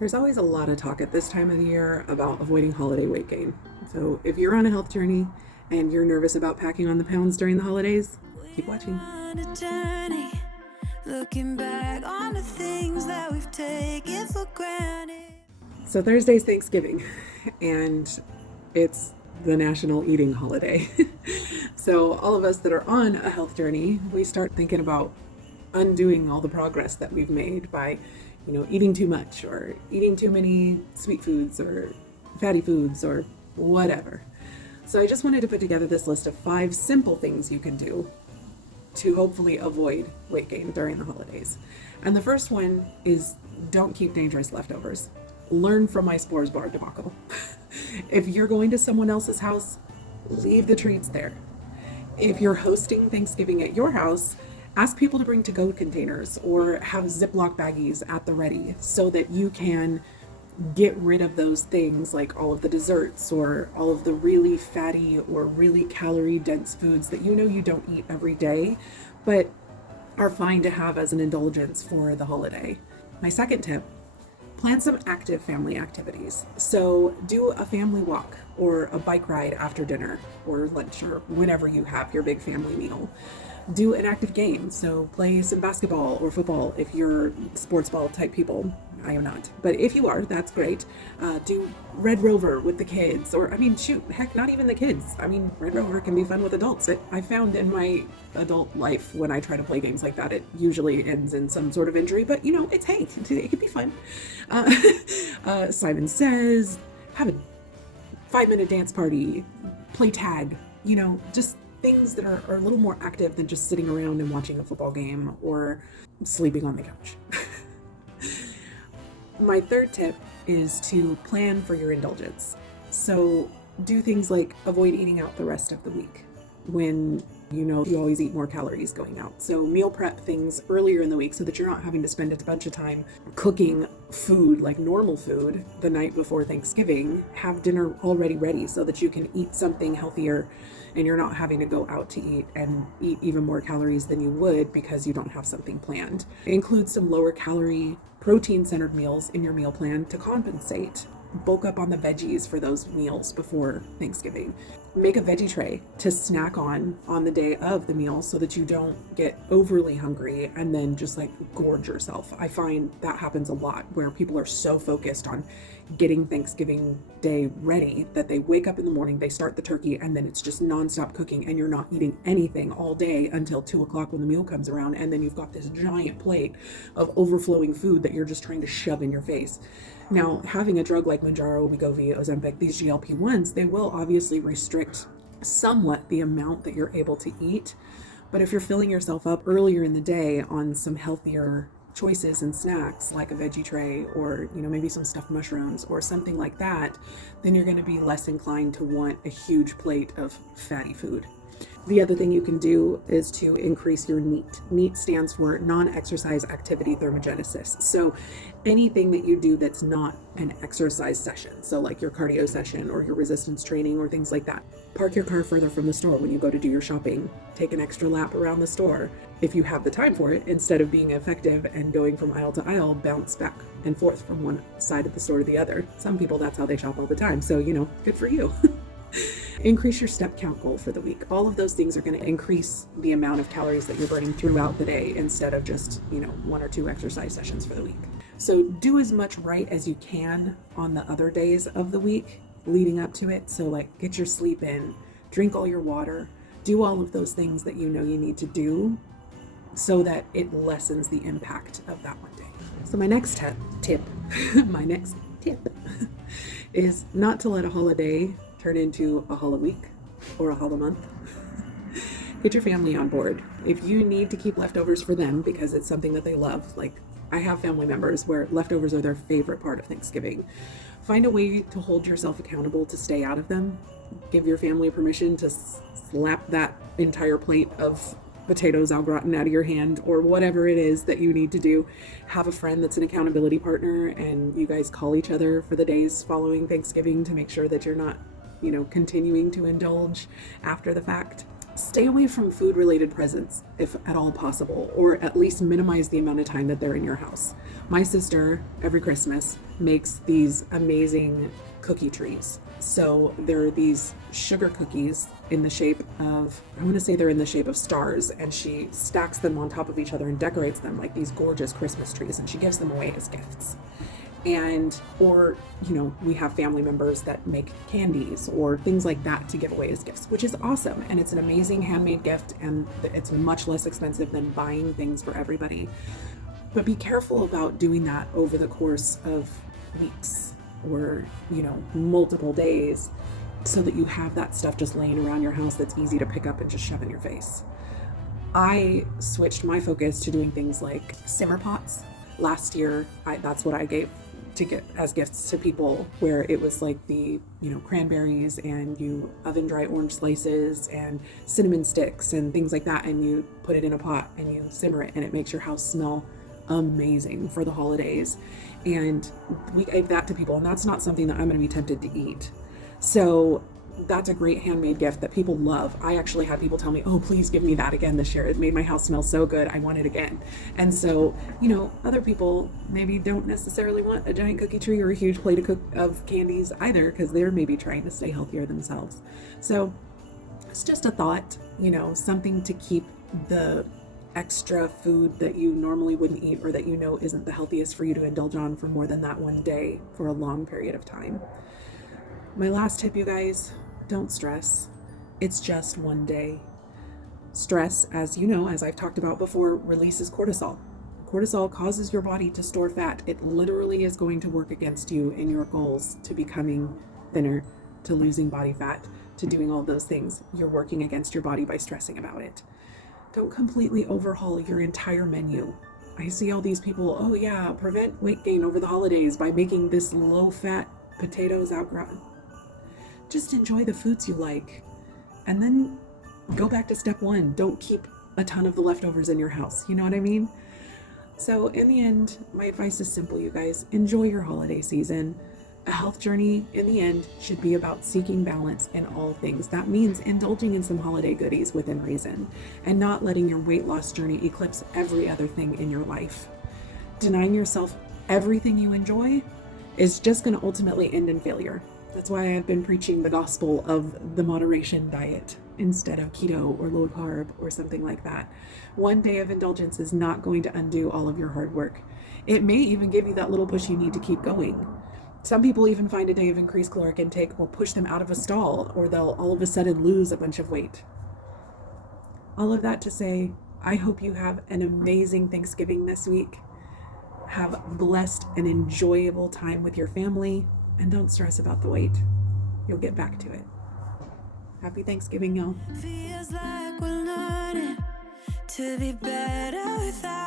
There's always a lot of talk at this time of the year about avoiding holiday weight gain. So if you're on a health journey and you're nervous about packing on the pounds during the holidays, keep watching. On a journey, looking back on the things that we've taken for granted. So Thursday's Thanksgiving, and it's the national eating holiday. So all of us that are on a health journey, we start thinking about undoing all the progress that we've made by, eating too much or eating too many sweet foods or fatty foods or whatever. So I just wanted to put together this list of 5 simple things you can do to hopefully avoid weight gain during the holidays. And the first one is don't keep dangerous leftovers. Learn from my s'mores bar debacle. If you're going to someone else's house, leave the treats there. If you're hosting Thanksgiving at your house, ask people to bring to-go containers or have Ziploc baggies at the ready so that you can get rid of those things like all of the desserts or all of the really fatty or really calorie dense foods that you don't eat every day, but are fine to have as an indulgence for the holiday. My second tip, plan some active family activities. So do a family walk or a bike ride after dinner or lunch or whenever you have your big family meal. Do an active game. So play some basketball or football if you're sports ball type people. I am not. But if you are, that's great. Do Red Rover with the kids. Or, heck, not even the kids. Red Rover can be fun with adults. I found in my adult life when I try to play games like that, it usually ends in some sort of injury. But, it can be fun. Simon Says, have a 5-minute dance party, play tag, just things that are a little more active than just sitting around and watching a football game or sleeping on the couch. My third tip is to plan for your indulgence. So do things like avoid eating out the rest of the week when you always eat more calories going out. So meal prep things earlier in the week so that you're not having to spend a bunch of time cooking food like normal food the night before Thanksgiving. Have dinner already ready so that you can eat something healthier and you're not having to go out to eat and eat even more calories than you would because you don't have something planned. Include some lower calorie, protein-centered meals in your meal plan to compensate. Bulk up on the veggies for those meals before Thanksgiving. Make a veggie tray to snack on the day of the meal so that you don't get overly hungry and then just gorge yourself. I find that happens a lot where people are so focused on getting Thanksgiving Day ready that they wake up in the morning, they start the turkey, and then it's just nonstop cooking and you're not eating anything all day until 2 o'clock when the meal comes around, and then you've got this giant plate of overflowing food that you're just trying to shove in your face. Now, having a drug like Mounjaro, Wegovy, Ozempic, these GLP-1s, they will obviously restrict somewhat the amount that you're able to eat. But if you're filling yourself up earlier in the day on some healthier choices and snacks like a veggie tray or maybe some stuffed mushrooms or something like that, then you're going to be less inclined to want a huge plate of fatty food. The other thing you can do is to increase your NEAT. NEAT stands for non-exercise activity thermogenesis. So anything that you do that's not an exercise session, so like your cardio session or your resistance training or things like that. Park your car further from the store when you go to do your shopping. Take an extra lap around the store if you have the time for it, instead of being effective and going from aisle to aisle, bounce back and forth from one side of the store to the other. Some people, that's how they shop all the time. So, good for you. Increase your step count goal for the week. All of those things are going to increase the amount of calories that you're burning throughout the day instead of just, 1 or 2 exercise sessions for the week. So do as much right as you can on the other days of the week leading up to it. So get your sleep in, drink all your water, do all of those things that you need to do so that it lessens the impact of that one day. So my next tip is not to let a holiday turn into a holiday week or a holiday month. Get your family on board. If you need to keep leftovers for them because it's something that they love, like I have family members where leftovers are their favorite part of Thanksgiving. Find a way to hold yourself accountable to stay out of them. Give your family permission to slap that entire plate of potatoes au gratin out of your hand or whatever it is that you need to do. Have a friend that's an accountability partner and you guys call each other for the days following Thanksgiving to make sure that you're not, continuing to indulge after the fact. Stay away from food related presents if at all possible, or at least minimize the amount of time that they're in your house. My sister, every Christmas, makes these amazing cookie trees. So there are these sugar cookies in the shape of, I want to say they're in the shape of stars, and she stacks them on top of each other and decorates them like these gorgeous Christmas trees, and she gives them away as gifts. And, or, we have family members that make candies or things like that to give away as gifts, which is awesome. And it's an amazing handmade gift, and it's much less expensive than buying things for everybody. But be careful about doing that over the course of weeks or, multiple days, so that you have that stuff just laying around your house that's easy to pick up and just shove in your face. I switched my focus to doing things like simmer pots. Last year, that's what I gave to get as gifts to people, where it was like the cranberries, and you oven dry orange slices and cinnamon sticks and things like that, and you put it in a pot and you simmer it, and it makes your house smell amazing for the holidays. And we gave that to people, and that's not something that I'm going to be tempted to eat. So that's a great handmade gift that people love. I actually had people tell me, oh, please give me that again this year. It made my house smell so good. I want it again. And so, other people maybe don't necessarily want a giant cookie tree or a huge plate of candies either, because they're maybe trying to stay healthier themselves. So it's just a thought, something to keep the extra food that you normally wouldn't eat, or that isn't the healthiest for you to indulge on for more than that one day for a long period of time. My last tip, you guys, don't stress. It's just one day. Stress, as I've talked about before, releases cortisol. Cortisol causes your body to store fat. It literally is going to work against you in your goals to becoming thinner, to losing body fat, to doing all those things. You're working against your body by stressing about it. Don't completely overhaul your entire menu. I see all these people, oh yeah, prevent weight gain over the holidays by making this low-fat potatoes au gratin. Just enjoy the foods you like, and then go back to step one. Don't keep a ton of the leftovers in your house. You know what I mean? So in the end, my advice is simple, you guys. Enjoy your holiday season. A health journey, in the end, should be about seeking balance in all things. That means indulging in some holiday goodies within reason, and not letting your weight loss journey eclipse every other thing in your life. Denying yourself everything you enjoy is just going to ultimately end in failure. That's why I've been preaching the gospel of the moderation diet instead of keto or low carb or something like that. One day of indulgence is not going to undo all of your hard work. It may even give you that little push you need to keep going. Some people even find a day of increased caloric intake will push them out of a stall, or they'll all of a sudden lose a bunch of weight. All of that to say, I hope you have an amazing Thanksgiving this week. Have blessed and enjoyable time with your family. And don't stress about the weight. You'll get back to it. Happy Thanksgiving, y'all. Feels like we're learning to be better without